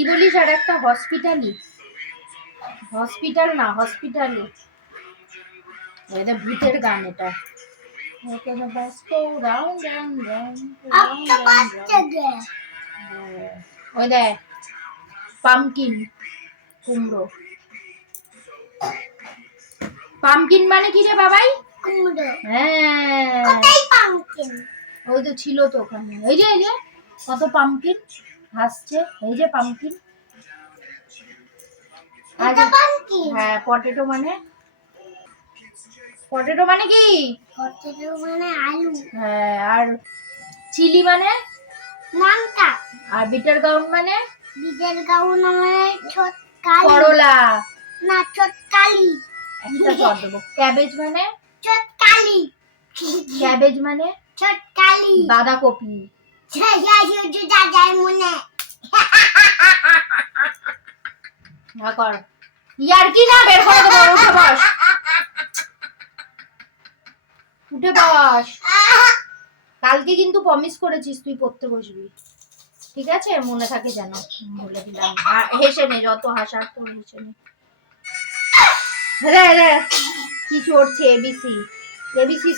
কি বলিস আর একটা হসপিটালি, হসপিটাল না হসপিটালি, এটা ভূতের গান এটা। ওই দেখ পামকিন, কুমড়ো। পামকিন মানে কি রে বাবাই? কুমড়ো। হ্যাঁ কোথায় পামকিন? ওই তো ছিল তো ওখানে, এই যে কত পামকিন হাসছে, এই যে পামকিন। এটা পামকিন? হ্যাঁ পটেটো মানে, পটেটো মানে কি? পটেটো মানে আলু। হ্যাঁ আর চিলি মানে লঙ্কা। আর বিটার গাউন মানে? বিটার গাউন মানে ছোটকালি। করলা না ছোটকালি। একটা চট দেবো। ক্যাবেজ মানে? ছোটকালি। ক্যাবেজ মানে? ছোটকালি। বাঁধাকপি। মনে কর ইয়ার কি না বের করে দেবো। উঠে বস, উঠে বস। কালকে কিন্তু প্রমিস করেছিস তুই পড়তে বসবি, ঠিক আছে? মনে থাকে যেন, বলে দিলাম। হেসে নে, যত হাসার তোর হেসে নে। রে কি চড়ছে? ABC, ABC.